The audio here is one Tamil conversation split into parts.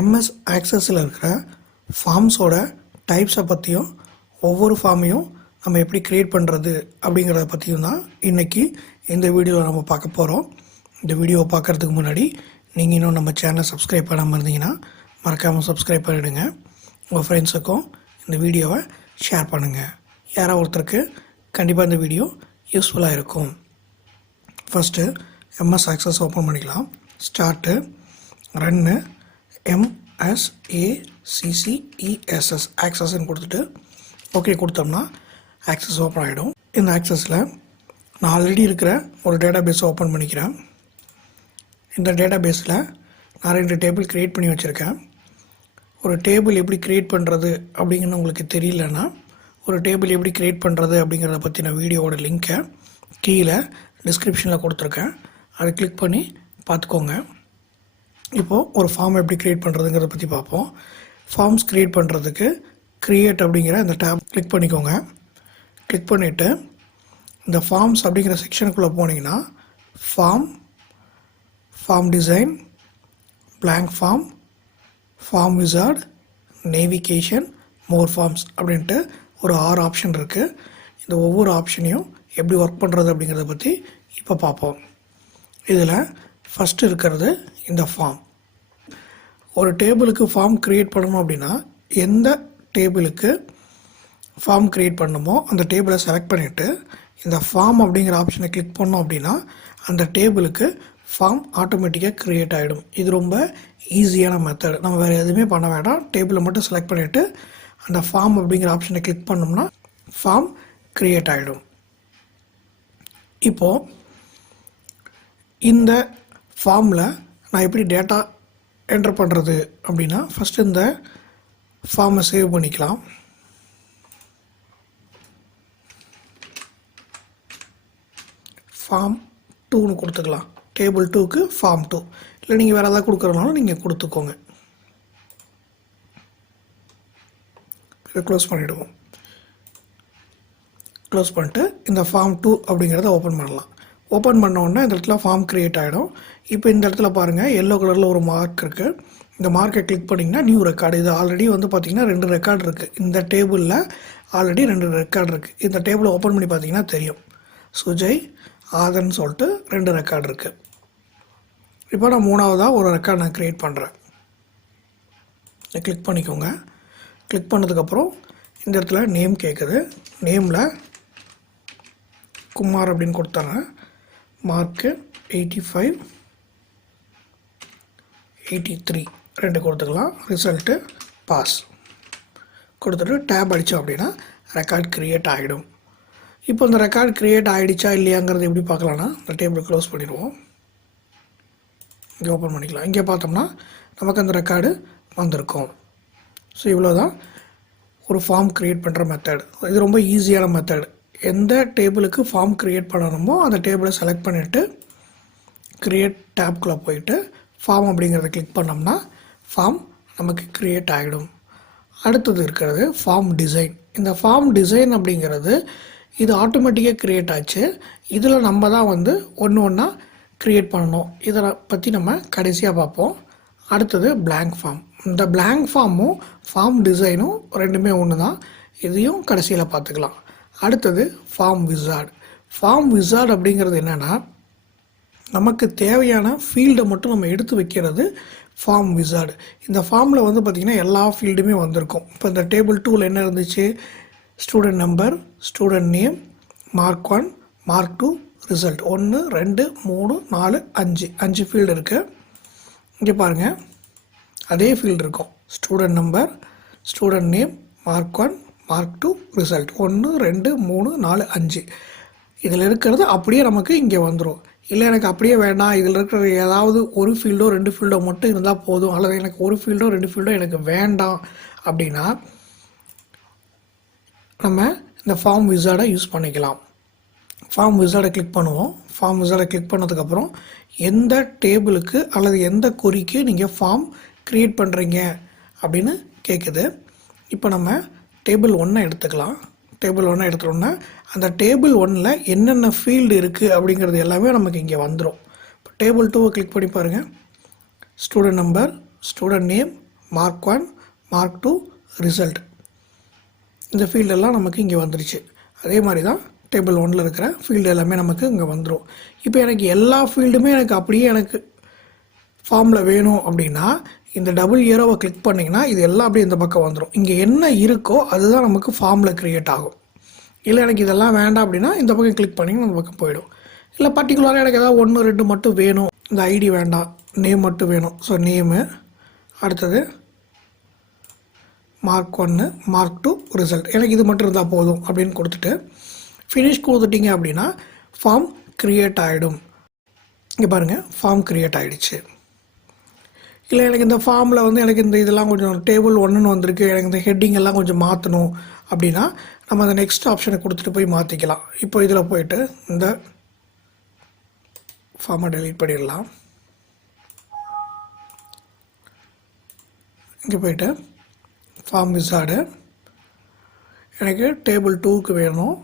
எம்எஸ் ஆக்சஸில் இருக்கிற ஃபார்ம்ஸோட டைப்ஸை பற்றியும் ஒவ்வொரு ஃபார்மையும் நம்ம எப்படி க்ரியேட் பண்ணுறது அப்படிங்கிறத பற்றியும் தான் இன்றைக்கி இந்த வீடியோவில் நம்ம பார்க்க போகிறோம். இந்த வீடியோவை பார்க்குறதுக்கு முன்னாடி நீங்கள் இன்னும் நம்ம சேனலை சப்ஸ்கிரைப் பண்ணாமல் இருந்தீங்கன்னா மறக்காமல் சப்ஸ்கிரைப் பண்ணிவிடுங்க. உங்கள் ஃப்ரெண்ட்ஸுக்கும் இந்த வீடியோவை ஷேர் பண்ணுங்கள். யாராவது ஒருத்தருக்கு கண்டிப்பாக இந்த வீடியோ யூஸ்ஃபுல்லாக இருக்கும். ஃபஸ்ட்டு எம்எஸ் ஆக்சஸ் ஓப்பன் பண்ணிக்கலாம். ஸ்டார்ட்டு ரன்னு MSACCESS ஆக்சஸ்ன்னு கொடுத்துட்டு ஓகே கொடுத்தோம்னா ஆக்சஸ் ஓப்பன் ஆகிடும். இந்த ஆக்சஸில் நான் ஆல்ரெடி இருக்கிற ஒரு டேட்டா பேஸை ஓப்பன் பண்ணிக்கிறேன். இந்த டேட்டா பேஸில் நான் 2 டேபிள் க்ரியேட் பண்ணி வச்சுருக்கேன். ஒரு டேபிள் எப்படி க்ரியேட் பண்ணுறது அப்படிங்கிறது உங்களுக்கு தெரியலன்னா ஒரு டேபிள் எப்படி க்ரியேட் பண்ணுறது அப்படிங்கிறத பற்றின வீடியோவோட லிங்க்கை கீழே டிஸ்கிரிப்ஷனில் கொடுத்துருக்கேன். அதை கிளிக் பண்ணி பார்த்துக்கோங்க. இப்போது ஒரு ஃபார்ம் எப்படி க்ரியேட் பண்ணுறதுங்கிறத பற்றி பார்ப்போம். ஃபார்ம்ஸ் க்ரியேட் பண்ணுறதுக்கு க்ரியேட் அப்படிங்கிற இந்த டேப் கிளிக் பண்ணிக்கோங்க. கிளிக் பண்ணிவிட்டு இந்த ஃபார்ம்ஸ் அப்படிங்கிற செக்ஷனுக்குள்ளே போனீங்கன்னா form design, blank form wizard, navigation, more forms அப்படின்ட்டு ஒரு 6 ஆப்ஷன் இருக்குது. இந்த ஒவ்வொரு ஆப்ஷனையும் எப்படி ஒர்க் பண்ணுறது அப்படிங்கிறத பற்றி இப்போ பார்ப்போம். இதில் ஃபஸ்ட்டு இருக்கிறது இந்த ஃபார்ம். ஒரு டேபிளுக்கு ஃபார்ம் க்ரியேட் பண்ணணும் அப்படின்னா எந்த டேபிளுக்கு ஃபார்ம் க்ரியேட் பண்ணணுமோ அந்த டேபிளை செலக்ட் பண்ணிவிட்டு இந்த ஃபார்ம் அப்படிங்கிற ஆப்ஷனை கிளிக் பண்ணோம் அப்படின்னா அந்த டேபிளுக்கு ஃபார்ம் ஆட்டோமேட்டிக்காக க்ரியேட் ஆகிடும். இது ரொம்ப ஈஸியான மெத்தட். நம்ம வேறு எதுவுமே பண்ண வேண்டாம். டேபிளை மட்டும் செலக்ட் பண்ணிவிட்டு அந்த ஃபார்ம் அப்படிங்கிற ஆப்ஷனை கிளிக் பண்ணோம்னா ஃபார்ம் க்ரியேட் ஆகிடும். இப்போது இந்த ஃபார்மில் நான் எப்படி டேட்டா என்டர் பண்ணுறது அப்படின்னா ஃபஸ்ட்டு இந்த ஃபார்மை சேவ் பண்ணிக்கலாம். ஃபார்ம் 2ன்னு கொடுத்துக்கலாம். டேபிள் 2க்கு ஃபார்ம் 2. இல்லை நீங்கள் வேறு எதாவது கொடுக்குறதுனாலும் நீங்கள் கொடுத்துக்கோங்க. இதை க்ளோஸ் பண்ணிவிடுவோம். க்ளோஸ் பண்ணிட்டு இந்த ஃபார்ம் 2 அப்படிங்கிறத ஓப்பன் பண்ணலாம். ஓப்பன் பண்ணோன்னா இந்த இடத்துல ஃபார்ம் க்ரியேட் ஆகிடும். இப்போ இந்த இடத்துல பாருங்கள் எல்லோ கலரில் ஒரு மார்க் இருக்குது. இந்த மார்க்கை கிளிக் பண்ணிங்கன்னா நியூ ரெக்கார்டு. இது ஆல்ரெடி பார்த்திங்கன்னா 2 ரெக்கார்டு இருக்குது. இந்த டேபிளில் ஆல்ரெடி 2 ரெக்கார்டு இருக்குது. இந்த டேபிளை ஓப்பன் பண்ணி பார்த்தீங்கன்னா தெரியும். சுஜய், ஆதன்னு சொல்லிட்டு 2 ரெக்கார்டு இருக்குது. இப்போ நான் 3ஆவதாக ஒரு ரெக்கார்டு நான் க்ரியேட் பண்ணுறேன். கிளிக் பண்ணிக்கோங்க. கிளிக் பண்ணதுக்கப்புறம் இந்த இடத்துல நேம் கேட்குது. நேமில் குமார் அப்படின்னு கொடுத்தாங்க. மார்க்கு 85, 83 2 கொடுத்துக்கலாம். ரிசல்ட்டு பாஸ் கொடுத்துட்டு டேப் அடித்தோம் அப்படின்னா ரெக்கார்ட் க்ரியேட் ஆகிடும். இப்போ இந்த ரெக்கார்ட் க்ரியேட் ஆகிடுச்சா இல்லையாங்கிறது எப்படி பார்க்கலான்னா இந்த டேபிள் க்ளோஸ் பண்ணிடுவோம். இங்கே ஓப்பன் பண்ணிக்கலாம். இங்கே பார்த்தோம்னா நமக்கு அந்த ரெக்கார்டு வந்திருக்கும். ஸோ இவ்வளோ தான் ஒரு ஃபார்ம் க்ரியேட் பண்ணுற மெத்தட். இது ரொம்ப ஈஸியான மெத்தட். எந்த டேபிளுக்கு ஃபார்ம் க்ரியேட் பண்ணணுமோ அந்த டேபிளை செலக்ட் பண்ணிவிட்டு க்ரியேட் டேப்குள்ளே போயிட்டு ஃபார்ம் அப்படிங்கிறத கிளிக் பண்ணோம்னா ஃபார்ம் நமக்கு க்ரியேட் ஆகிடும். அடுத்தது இருக்கிறது ஃபார்ம் டிசைன். இந்த ஃபார்ம் டிசைன் அப்படிங்கிறது இது ஆட்டோமேட்டிக்காக க்ரியேட் ஆச்சு. இதில் நம்ம தான் ஒன்று ஒன்றா க்ரியேட் பண்ணணும். இதை பற்றி நம்ம கடைசியாக பார்ப்போம். அடுத்தது blank ஃபார்ம். இந்த blank ஃபார்மும் ஃபார்ம் டிசைனும் ரெண்டுமே ஒன்று தான். இதையும் கடைசியில் பார்த்துக்கலாம். அடுத்தது ஃபார்ம் விசார்ட். ஃபார்ம் விசார்ட் அப்படிங்கிறது என்னென்னா நமக்கு தேவையான ஃபீல்டை மட்டும் நம்ம எடுத்து வைக்கிறது ஃபார்ம் விசார்டு. இந்த ஃபார்மில் பார்த்திங்கன்னா எல்லா ஃபீல்டுமே வந்திருக்கும். இப்போ இந்த டேபிள் 2ல் என்ன இருந்துச்சு? Student number, student name, mark 1, mark 2, result. 1 2 3 4 5 field இருக்குது. இங்கே பாருங்கள் அதே ஃபீல்டு இருக்கும். Student number, student name, mark 1, mark 2, result. 1 2 3 4 5 இதில் இருக்கிறது அப்படியே நமக்கு இங்கே வந்துடும். இல்லை எனக்கு அப்படியே வேண்டாம், இதில் இருக்கிற ஏதாவது ஒரு ஃபீல்டோ 2 ஃபீல்டோ மட்டும் இருந்தால் போதும், அல்லது எனக்கு ஒரு ஃபீல்டோ 2 ஃபீல்டோ எனக்கு வேண்டாம் அப்படின்னா நம்ம இந்த ஃபார்ம் விசார்டை யூஸ் பண்ணிக்கலாம். ஃபார்ம் விசார்டை கிளிக் பண்ணுவோம். ஃபார்ம் விசார்டை கிளிக் பண்ணதுக்கப்புறம் எந்த டேபிளுக்கு அல்லது எந்த கொரிக்கு நீங்கள் ஃபார்ம் க்ரியேட் பண்ணுறீங்க அப்படின்னு கேட்குது. இப்போ நம்ம டேபிள் 1 எடுத்துக்கலாம். டேபிள் 1 எடுத்துட்டோன்னா அந்த டேபிள் 1ல் என்னென்ன ஃபீல்டு இருக்குது அப்படிங்கிறது எல்லாமே நமக்கு இங்கே வந்துடும். இப்போ டேபிள் 2 கிளிக் பண்ணி பாருங்கள். Student number, student name, mark 1, mark 2, result. இந்த ஃபீல்டெல்லாம் நமக்கு இங்கே வந்துடுச்சு. அதே மாதிரி தான் டேபிள் 1ல் இருக்கிற ஃபீல்டு எல்லாமே நமக்கு இங்கே வந்துடும். இப்போ எனக்கு எல்லா ஃபீல்டுமே எனக்கு அப்படியே எனக்கு ஃபார்மில் வேணும் அப்படின்னா இந்த டபுள் ஏரோவை கிளிக் பண்ணிங்கன்னா இது எல்லாம் அப்படியே இந்த பக்கம் வந்துடும். இங்கே என்ன இருக்கோ அதுதான் நமக்கு ஃபார்மில் க்ரியேட் ஆகும். இல்லை எனக்கு இதெல்லாம் வேண்டாம் அப்படின்னா இந்த பக்கம் கிளிக் பண்ணிங்கன்னா அந்த பக்கம் போயிடும். இல்லை பர்டிகுலராக எனக்கு ஏதாவது 1, 2 மட்டும் வேணும், இந்த ஐடி வேண்டாம், நேம் மட்டும் வேணும். ஸோ நேமு, அடுத்தது மார்க் 1, மார்க் 2, ரிசல்ட். எனக்கு இது மட்டும் இருந்தால் போதும் அப்படின்னு கொடுத்துட்டு ஃபினிஷ் கொடுத்துட்டிங்க அப்படின்னா ஃபார்ம் க்ரியேட் ஆகிடும். இங்கே பாருங்கள், ஃபார்ம் க்ரியேட் ஆகிடுச்சு. இல்லை எனக்கு இந்த ஃபார்மில் வந்து எனக்கு இந்த இதெல்லாம் கொஞ்சம் டேபிள் 1ன்னு வந்திருக்கு, எனக்கு இந்த ஹெட்டிங் எல்லாம் கொஞ்சம் மாற்றணும் அப்படின்னா நம்ம அந்த நெக்ஸ்ட் ஆப்ஷனை கொடுத்துட்டு போய் மாற்றிக்கலாம். இப்போ இதில் போய்ட்டு இந்த ஃபார்மை டெலீட் பண்ணிடலாம். இங்கே போய்ட்டு ஃபார்ம் விசார்டு, எனக்கு டேபிள் 2க்கு வேணும்,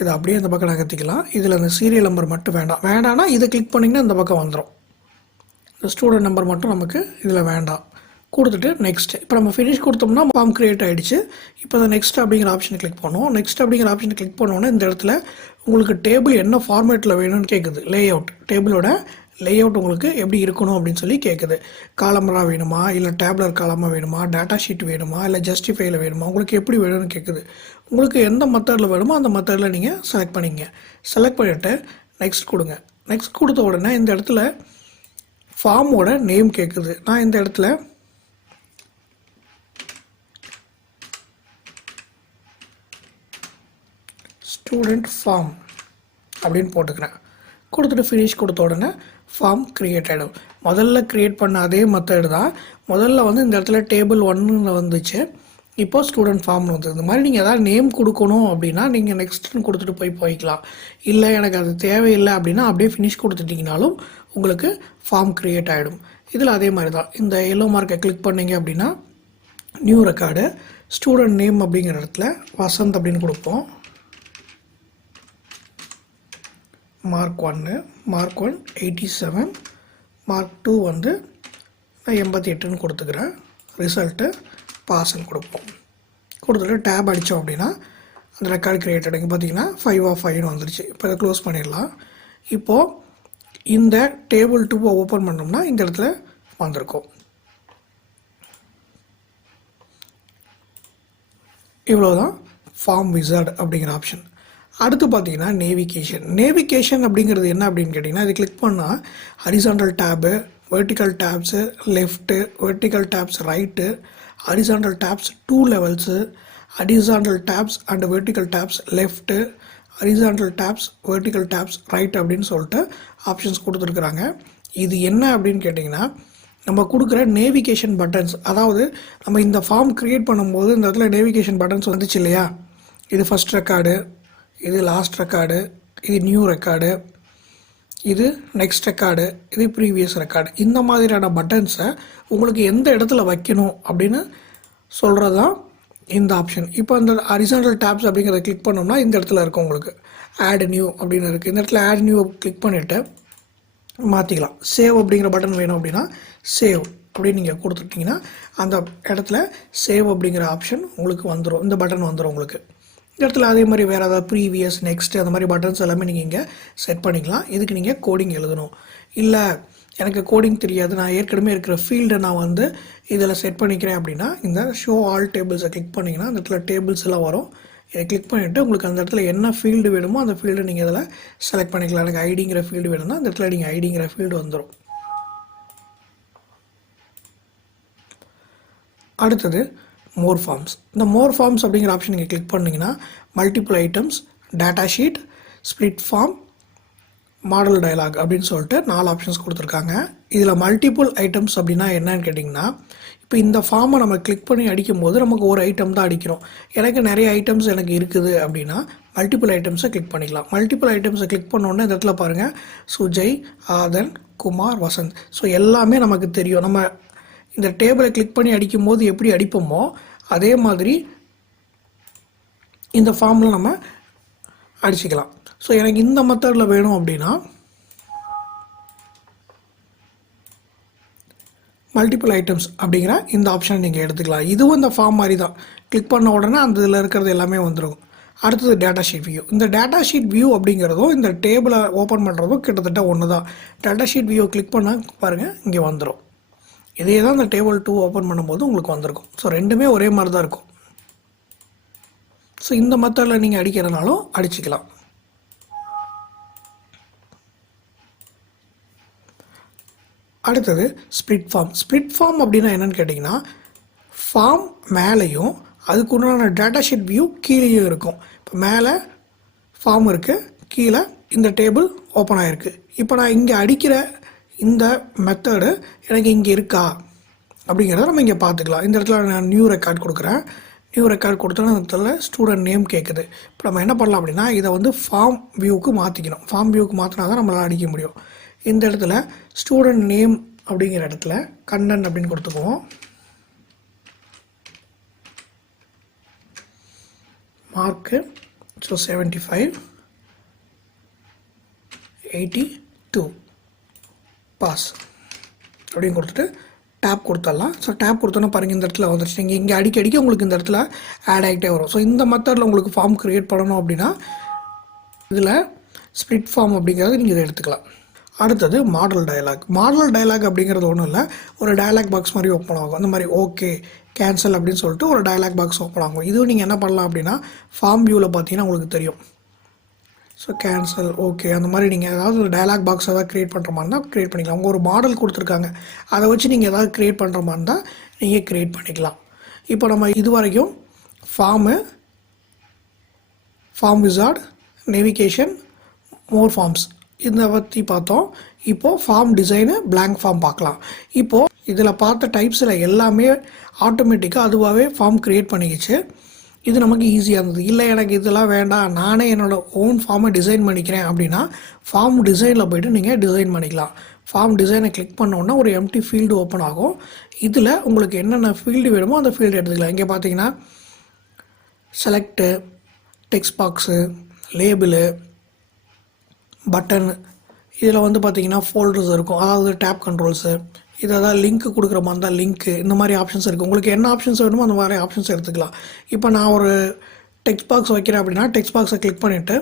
இதை அப்படியே இந்த பக்கம் நகர்த்திக்கலாம். இதில் அந்த சீரியல் நம்பர் மட்டும் வேண்டாம்னா இதை கிளிக் பண்ணிங்கன்னா இந்த பக்கம் வந்துடும். இந்த ஸ்டூடெண்ட் நம்பர் மட்டும் நமக்கு இதில் வேண்டாம். கொடுத்துட்டு நெக்ஸ்ட். இப்போ நம்ம ஃபினிஷ் கொடுத்தோம்னா ஃபார்ம் க்ரியேட் ஆகிடுச்சு. இப்போ அந்த நெக்ஸ்ட் அப்படிங்கிற ஆப்ஷனை கிளிக் பண்ணுவோம். நெக்ஸ்ட் அப்படிங்கிற ஆப்ஷனை கிளிக் பண்ணோன்னே இந்த இடத்துல உங்களுக்கு டேபிள் என்ன ஃபார்மேட்டில் வேணும்னு கேட்குது. லேஅவுட், டேபிளோட லேஅவுட் உங்களுக்கு எப்படி இருக்கணும் அப்படின்னு சொல்லி கேட்குது. காலமராக வேணுமா, இல்லை டேப்லர் காலமாக வேணுமா, டேட்டா ஷீட் வேணுமா, இல்லை ஜஸ்டிஃபைல வேணுமா, உங்களுக்கு எப்படி வேணும்னு கேட்குது. உங்களுக்கு எந்த மெத்தடில் வேணுமோ அந்த மெத்தடில் நீங்கள் செலக்ட் பண்ணிங்க. செலக்ட் பண்ணிவிட்டு நெக்ஸ்ட் கொடுங்க. நெக்ஸ்ட் கொடுத்த உடனே இந்த இடத்துல ஃபார்மோட நேம் கேட்குது. நான் இந்த இடத்துல ஸ்டூடெண்ட் ஃபார்ம் அப்படின்னு போட்டுக்கிறேன். கொடுத்துட்டு ஃபினிஷ் கொடுத்த உடனே ஃபார்ம் க்ரியேட் ஆகிடும். முதல்ல க்ரியேட் பண்ண அதே மெத்தட் தான். முதல்ல வந்து இந்த இடத்துல டேபிள் 1ன்னு வந்துச்சு, இப்போ ஸ்டூடெண்ட் ஃபார்ம்னு வந்து. இந்த மாதிரி நீங்கள் எதாவது நேம் கொடுக்கணும் அப்படின்னா நீங்கள் நெக்ஸ்ட்னு கொடுத்துட்டு போய்க்கலாம். இல்லை எனக்கு அது தேவையில்லை அப்படின்னா அப்படியே ஃபினிஷ் கொடுத்துட்டிங்கனாலும் உங்களுக்கு ஃபார்ம் க்ரியேட் ஆகிடும். இதில் அதே மாதிரி தான். இந்த எல்லோ மார்க்கை கிளிக் பண்ணிங்க அப்படின்னா நியூ ரெக்கார்டு, ஸ்டூடெண்ட் நேம் அப்படிங்கிற இடத்துல வசந்த் அப்படின்னு கொடுப்போம். மார்க் 1, மார்க் 1 87, மார்க் 2 வந்து நான் 88ன்னு கொடுத்துக்கிறேன். ரிசல்ட்டு பாஸ்ன்னு கொடுப்போம். கொடுத்துட்டு டேப் அடித்தோம் அப்படின்னா அந்த ரெக்கார்டு க்ரியேட் ஆகிடும். பார்த்தீங்கன்னா 5 of 5ன்னு வந்துருச்சு. இப்போ இதை க்ளோஸ் பண்ணிடலாம். இப்போது இந்த டேபிள் 2 ஓப்பன் பண்ணோம்னா இந்த இடத்துல வந்திருக்கும். இவ்வளோதான் ஃபார்ம் விசார்ட் அப்படிங்கிற ஆப்ஷன். அடுத்து பார்த்தீங்கன்னா நேவிகேஷன் அப்படிங்கிறது என்ன அப்படின்னு கேட்டிங்கன்னா இது கிளிக் பண்ணால் horizontal tab, vertical tabs left, vertical tabs right, horizontal tabs 2 levels, horizontal tabs and vertical tabs left, horizontal tabs, vertical tabs right அப்படின்னு சொல்லிட்டு ஆப்ஷன்ஸ் கொடுத்துருக்குறாங்க. இது என்ன அப்படின்னு கேட்டிங்கன்னா நம்ம கொடுக்குற நேவிகேஷன் பட்டன்ஸ். அதாவது நம்ம இந்த ஃபார்ம் க்ரியேட் பண்ணும்போது இந்த இடத்துல நேவிகேஷன் பட்டன்ஸ் வந்துச்சு இல்லையா, இது ஃபஸ்ட் ரெக்கார்டு, இது லாஸ்ட் ரெக்கார்டு, இது நியூ ரெக்கார்டு, இது நெக்ஸ்ட் ரெக்கார்டு, இது ப்ரீவியஸ் ரெக்கார்டு. இந்த மாதிரியான பட்டன்ஸை உங்களுக்கு எந்த இடத்துல வைக்கணும் அப்படின்னு சொல்கிறது தான் இந்த ஆப்ஷன். இப்போ அந்த ஹரிசாண்டல் டேப்ஸ் அப்படிங்கிறத கிளிக் பண்ணோம்னா இந்த இடத்துல இருக்கும் உங்களுக்கு ஆட் நியூ அப்படின்னு இருக்குது. இந்த இடத்துல ஆட் நியூ கிளிக் பண்ணிவிட்டு மாற்றிக்கலாம். சேவ் அப்படிங்கிற பட்டன் வேணும் அப்படின்னா சேவ் அப்படின்னு நீங்கள் கொடுத்துட்டிங்கன்னா அந்த இடத்துல சேவ் அப்படிங்கிற ஆப்ஷன் உங்களுக்கு வந்துடும், இந்த பட்டன் வந்துடும் உங்களுக்கு. இந்த இடத்துல அதே மாதிரி வேறு ஏதாவது ப்ரீவியஸ், நெக்ஸ்ட் அந்த மாதிரி பட்டன்ஸ் எல்லாமே நீங்கள் இங்கே செட் பண்ணிக்கலாம். இதுக்கு நீங்கள் கோடிங் எழுதணும். இல்லை எனக்கு கோடிங் தெரியாது, நான் ஏற்கனவே இருக்கிற ஃபீல்டை நான் வந்து இதில் செட் பண்ணிக்கிறேன் அப்படின்னா இந்த ஷோ ஆல் டேபிள்ஸை கிளிக் பண்ணிங்கன்னா அந்த இடத்துல டேபிள்ஸ் எல்லாம் வரும். இதை கிளிக் பண்ணிவிட்டு உங்களுக்கு அந்த இடத்துல என்ன ஃபீல்டு வேணுமோ அந்த ஃபீல்டை நீங்கள் இதில் செலக்ட் பண்ணிக்கலாம். எனக்கு ஐடிங்கிற ஃபீல்டு வேணும்னா அந்த இடத்துல நீங்கள் ஐடிங்கிற ஃபீல்டு வந்துடும். அடுத்தது மோர் ஃபார்ம்ஸ். இந்த மோர் ஃபார்ம்ஸ் அப்படிங்கிற ஆப்ஷன் நீங்கள் கிளிக் பண்ணிங்கன்னா multiple items, data sheet, split form, modal dialog அப்படின்னு சொல்லிட்டு 4 ஆப்ஷன்ஸ் கொடுத்துருக்காங்க. இதில் மல்டிபிள் ஐட்டம்ஸ் அப்படின்னா என்னன்னு கேட்டிங்கன்னா இப்போ இந்த ஃபார்மை நம்ம கிளிக் பண்ணி அடிக்கும் போது நமக்கு ஒரு ஐட்டம் தான் அடிக்கிறோம். எனக்கு நிறைய ஐட்டம்ஸ் எனக்கு இருக்குது அப்படின்னா மல்டிபிள் ஐட்டம்ஸை கிளிக் பண்ணிக்கலாம். மல்டிபிள் ஐட்டம்ஸை கிளிக் பண்ணோன்னே இந்த இடத்துல பாருங்கள் சுஜய், ஆதன், குமார், வசந்த். ஸோ எல்லாமே நமக்கு தெரியும். நம்ம இந்த டேபிளை கிளிக் பண்ணி அடிக்கும்போது எப்படி அடிப்போமோ அதே மாதிரி இந்த ஃபார்மில் நம்ம அடிச்சுக்கலாம். ஸோ எனக்கு இந்த மெத்தடில் வேணும் அப்படின்னா மல்டிபிள் ஐட்டம்ஸ் அப்படிங்கிற இந்த ஆப்ஷன் நீங்கள் எடுத்துக்கலாம். இதுவும் இந்த ஃபார்ம் மாதிரி தான். கிளிக் பண்ண உடனே அந்த இதில் இருக்கிறது எல்லாமே வந்துடும். அடுத்தது டேட்டா ஷீட் வியூ. இந்த டேட்டா ஷீட் வியூ அப்படிங்கிறதும் இந்த டேபிளை ஓப்பன் பண்ணுறதும் கிட்டத்தட்ட ஒன்று தான். டேட்டா ஷீட் வியூ கிளிக் பண்ணால் பாருங்கள் இங்கே வந்துடும். இதே தான் இந்த டேபிள் 2 ஓப்பன் பண்ணும்போது உங்களுக்கு வந்திருக்கும். ஸோ ரெண்டுமே ஒரே மாதிரி தான் இருக்கும். ஸோ இந்த மெத்தடில் நீங்கள் அடிக்கிறதுனாலும் அடிச்சுக்கலாம். அடுத்தது ஸ்ப்ளிட் ஃபார்ம். ஸ்ப்ளிட் ஃபார்ம் அப்படின்னா என்னென்னு கேட்டிங்கன்னா, ஃபார்ம் மேலேயும் அதுக்கு உண்டான டேட்டா ஷீட் வியூ கீழேயும் இருக்கும். இப்போ மேலே ஃபார்ம் இருக்குது, கீழே இந்த டேபிள் ஓப்பன் ஆகிருக்கு. இப்போ நான் இங்கே அடிக்கிற இந்த மெத்தடு எனக்கு இங்கே இருக்கா அப்படிங்கிறத நம்ம இங்கே பார்த்துக்கலாம். இந்த இடத்துல நான் நியூ ரெக்கார்ட் கொடுக்குறேன். நியூ ரெக்கார்ட் கொடுத்தோன்னா அந்த இடத்துல ஸ்டூடெண்ட் நேம் கேட்குது. இப்போ நம்ம என்ன பண்ணலாம் அப்படின்னா, இதை வந்து ஃபார்ம் வியூவுக்கு மாற்றிக்கணும். ஃபார்ம் வியூவுக்கு மாற்றினா தான் நம்மளால் அடிக்க முடியும். இந்த இடத்துல ஸ்டூடெண்ட் நேம் அப்படிங்கிற இடத்துல கண்ணன் அப்படின்னு கொடுத்துக்குவோம். மார்க்கு ஸோ 75, 82 பாஸ் அப்படின்னு கொடுத்துட்டு டேப் கொடுத்துடலாம். ஸோ டேப் கொடுத்தோன்னா பாருங்கள் இந்த இடத்துல வந்துடுச்சு. நீங்கள் இங்கே அடிக்க உங்களுக்கு இந்த இடத்துல ஆட் ஆகிட்டே வரும். ஸோ இந்த மெத்தடில் உங்களுக்கு ஃபார்ம் க்ரியேட் பண்ணணும் அப்படின்னா இதில் ஸ்ப்ளிட் ஃபார்ம் அப்படிங்கிறது நீங்கள் இதை எடுத்துக்கலாம். அடுத்தது மாடல் டயலாக். மாடல் டயலாக் அப்படிங்கிறது ஒன்றும் இல்லை, ஒரு டயலாக் பாக்ஸ் மாதிரி ஓப்பன் ஆகும். அந்த மாதிரி ஓகே கேன்சல் அப்படின்னு சொல்லிட்டு ஒரு டயலாக் பாக்ஸ் ஓப்பன் ஆகும். இதுவும் நீங்கள் என்ன பண்ணலாம் அப்படின்னா, ஃபார்ம் வியூவில் பார்த்தீங்கன்னா உங்களுக்கு தெரியும். ஸோ கேன்சல் ஓகே அந்த மாதிரி நீங்கள் ஏதாவது ஒரு டயலாக் பாக்ஸ் ஏதாவது க்ரியேட் பண்ணுற மாதிரி இருந்தால் க்ரியேட் பண்ணிக்கலாம். அவங்க ஒரு மாடல் கொடுத்துருக்காங்க, அதை வச்சு நீங்கள் ஏதாவது க்ரியேட் பண்ணுற மாதிரி இருந்தால் நீங்கள் க்ரியேட் பண்ணிக்கலாம். இப்போ நம்ம இது வரைக்கும் form wizard, navigation, more forms இதை பற்றி பார்த்தோம். இப்போது ஃபார்ம் டிசைனு, பிளாங்க் ஃபார்ம் பார்க்கலாம். இப்போது இதில் பார்த்த டைப்ஸில் எல்லாமே ஆட்டோமேட்டிக்காக அதுவாகவே ஃபார்ம் க்ரியேட் பண்ணிக்கிச்சு. இது நமக்கு ஈஸியாக இருந்தது. இல்லை எனக்கு இதெல்லாம் வேண்டாம், நானே என்னோடய ஓன் ஃபார்மை டிசைன் பண்ணிக்கிறேன் அப்படின்னா ஃபார்ம் டிசைனில் போய்ட்டு நீங்கள் டிசைன் பண்ணிக்கலாம். ஃபார்ம் டிசைனை கிளிக் பண்ணோன்னா ஒரு எம்டி ஃபீல்டு ஓப்பன் ஆகும். இதில் உங்களுக்கு என்னென்ன ஃபீல்டு வேணுமோ அந்த ஃபீல்டு எடுத்துக்கலாம். இங்கே பார்த்தீங்கன்னா select, text box, label, button, இதில் வந்து பார்த்திங்கன்னா ஃபோல்டர்ஸ் இருக்கும், அதாவது டேப் கண்ட்ரோல்ஸு, இது அதாவது லிங்க்கு கொடுக்குற மாதிரி தான் லிங்க்கு, இந்த மாதிரி ஆப்ஷன்ஸ் இருக்குது. உங்களுக்கு என்ன ஆப்ஷன்ஸ் வேணுமோ அந்த மாதிரி ஆப்ஷன்ஸ் எடுத்துக்கலாம். இப்போ நான் ஒரு டெக்ஸ்ட் பாக்ஸ் வைக்கிறேன் அப்படின்னா டெக்ஸ்ட் பாக்ஸை கிளிக் பண்ணிவிட்டு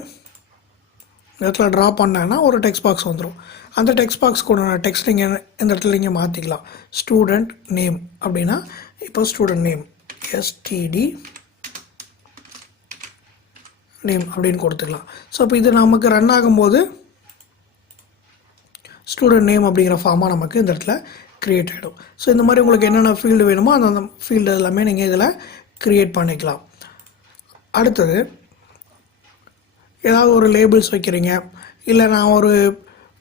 இடத்துல ட்ரா பண்ணேன்னா ஒரு டெக்ஸ்ட் பாக்ஸ் வந்துடும். அந்த டெக்ஸ்ட் பாக்ஸ் கூட டெக்ஸ்ட் நீங்கள் இந்த இடத்துல நீங்கள் மாற்றிக்கலாம். ஸ்டூடெண்ட் நேம் அப்படின்னா இப்போ ஸ்டூடெண்ட் நேம் STD நேம் அப்படின்னு கொடுத்துக்கலாம். ஸோ இப்போ இது நமக்கு ரன் ஆகும்போது ஸ்டூடெண்ட் நேம் அப்படிங்கிற ஃபார்மாக நமக்கு இந்த இடத்துல க்ரியேட் ஆகிடும். ஸோ இந்த மாதிரி உங்களுக்கு என்னென்ன ஃபீல்டு வேணுமோ அந்த ஃபீல்டு எல்லாமே நீங்கள் இதில் க்ரியேட் பண்ணிக்கலாம். அடுத்தது ஏதாவது ஒரு லேபிள்ஸ் வைக்கிறீங்க, இல்லை நான் ஒரு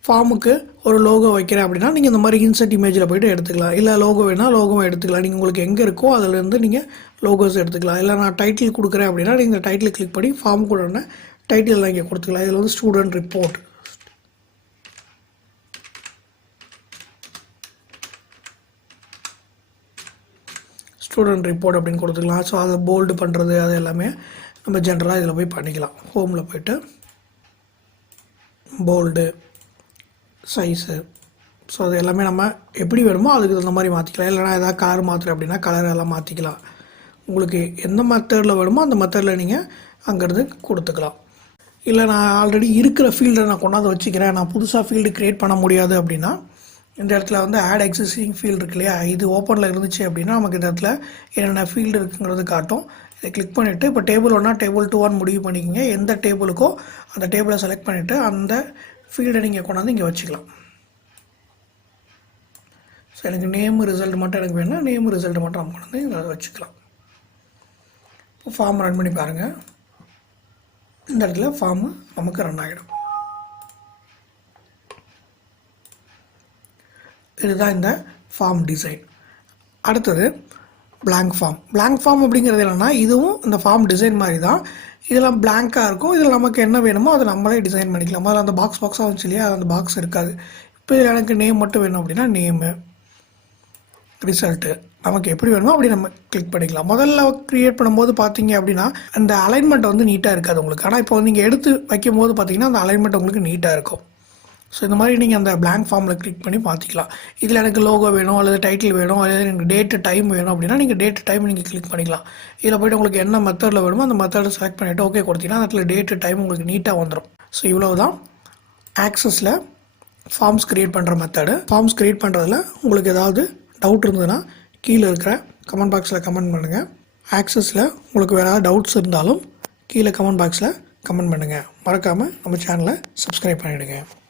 ஃபார்முக்கு ஒரு லோகோ வைக்கிறேன் அப்படின்னா நீங்கள் இந்த மாதிரி இன்சர்ட் இமேஜில் போய்ட்டு எடுத்துக்கலாம். இல்லை லோகோ வேணால் லோகோவை எடுத்துக்கலாம். நீங்கள் உங்களுக்கு எங்கே இருக்கோ அதிலேருந்து நீங்கள் லோகோஸ் எடுத்துக்கலாம். இல்லை நான் டைட்டில் கொடுக்குறேன் அப்படின்னா நீங்கள் இந்த டைட்டில் கிளிக் பண்ணி ஃபார்ம் கூட டைட்டில் இங்கே கொடுத்துக்கலாம். இதில் வந்து ஸ்டூடெண்ட் ரிப்போர்ட், ஸ்டூடெண்ட் ரிப்போர்ட் அப்படின்னு கொடுத்துக்கலாம். ஸோ அதை போல்டு பண்ணுறது அது எல்லாமே நம்ம ஜென்ரலாக இதில் போய் பண்ணிக்கலாம். ஹோமில் போய்ட்டு போல்டு, சைஸு, ஸோ அது எல்லாமே நம்ம எப்படி வேணுமோ அதுக்கு தகுந்த மாதிரி மாற்றிக்கலாம். இல்லைனா ஏதாவது கலர் மாற்றுறேன் அப்படின்னா கலர் எல்லாம் மாற்றிக்கலாம். உங்களுக்கு எந்த மெத்தடில் வேணுமோ அந்த மெத்தடில் நீங்கள் அங்கேருந்து கொடுத்துக்கலாம். இல்லை நான் ஆல்ரெடி இருக்கிற ஃபீல்டை நான் கொண்டாந்து வச்சுக்கிறேன், நான் புதுசாக ஃபீல்டு க்ரியேட் பண்ண முடியாது அப்படின்னா இந்த இடத்துல வந்து ஆட் எக்ஸிஸ்டிங் ஃபீல்டு இருக்கு இல்லையா, இது ஓப்பனில் இருந்துச்சு அப்படின்னா நமக்கு இந்த இடத்துல என்னென்ன ஃபீல்டு இருக்குங்கிறது காட்டும். இதை கிளிக் பண்ணிவிட்டு இப்போ டேபிள் 1 டேபிள் 2 முடிவு பண்ணிக்கோங்க. எந்த டேபிளுக்கோ அந்த டேபிளை செலக்ட் பண்ணிவிட்டு அந்த ஃபீல்டை நீங்கள் கொண்டாந்து இங்கே வச்சுக்கலாம். ஸோ எனக்கு நேம் ரிசல்ட் மட்டும் எனக்கு வேணும்னா நேம் ரிசல்ட் மட்டும் நம்ம கொண்டாந்து இதில் வச்சுக்கலாம். இப்போ ஃபார்ம் ரன் பண்ணி பாருங்கள். இந்த இடத்துல ஃபார்மு நமக்கு ரன் ஆகிடும். இதுதான் இந்த ஃபார்ம் டிசைன். அடுத்தது பிளாங்க் ஃபார்ம். பிளாங்க் ஃபார்ம் அப்படிங்கிறது என்னென்னா இதுவும் இந்த ஃபார்ம் டிசைன் மாதிரி தான். இதெல்லாம் பிளாங்காக இருக்கும். இதில் நமக்கு என்ன வேணுமோ அதை நம்மளே டிசைன் பண்ணிக்கலாம். அதில் அந்த பாக்ஸாக வந்துச்சு இல்லையா, அந்த பாக்ஸ் இருக்காது. இப்போ இதில் எனக்கு நேம் மட்டும் வேணும் அப்படின்னா நேமு, ரிசல்ட்டு நமக்கு எப்படி வேணுமோ அப்படி நம்ம கிளிக் பண்ணிக்கலாம். முதல்ல க்ரியேட் பண்ணும்போது பார்த்தீங்க அப்படின்னா அந்த அலைன்மெண்ட் வந்து நீட்டாக இருக்காது உங்களுக்கு. ஆனால் இப்போ நீங்கள் எடுத்து வைக்கும் போது பார்த்தீங்கன்னா அந்த அலைன்மெண்ட் உங்களுக்கு நீட்டாக இருக்கும். ஸோ இந்த மாதிரி நீங்கள் அந்த blank ஃபார்மில் கிளிக் பண்ணி மாற்றிக்கலாம். இதில் எனக்கு லோகோ வேணும் அல்லது டைட்டில் வேணும் அல்லது எனக்கு டேட்டு டைம் வேணும் அப்படின்னா நீங்கள் டேட்டு டைம் நீங்கள் கிளிக் பண்ணிக்கலாம். இதில் போய்ட்டு உங்களுக்கு என்ன மெத்தடில் வேணுமோ அந்த மெத்தடை செலக்ட் பண்ணிவிட்டு ஓகே கொடுத்தீங்கன்னா அதில் டேட்டு டைம் உங்களுக்கு நீட்டாக வந்துடும். ஸோ இவ்வளோ தான் ஆக்சஸில் ஃபார்ம்ஸ் க்ரியேட் பண்ணுற மெத்தடு. ஃபார்ம்ஸ் க்ரியேட் பண்ணுறதுல உங்களுக்கு ஏதாவது டவுட் இருந்ததுன்னா கீழே இருக்கிற கமெண்ட் பாக்ஸில் கமெண்ட் பண்ணுங்கள். ஆக்சஸில் உங்களுக்கு வேறு ஏதாவது டவுட்ஸ் இருந்தாலும் கீழே கமெண்ட் பாக்ஸில் கமெண்ட் பண்ணுங்கள். மறக்காமல் நம்ம சேனலை சப்ஸ்கிரைப் பண்ணிவிடுங்க.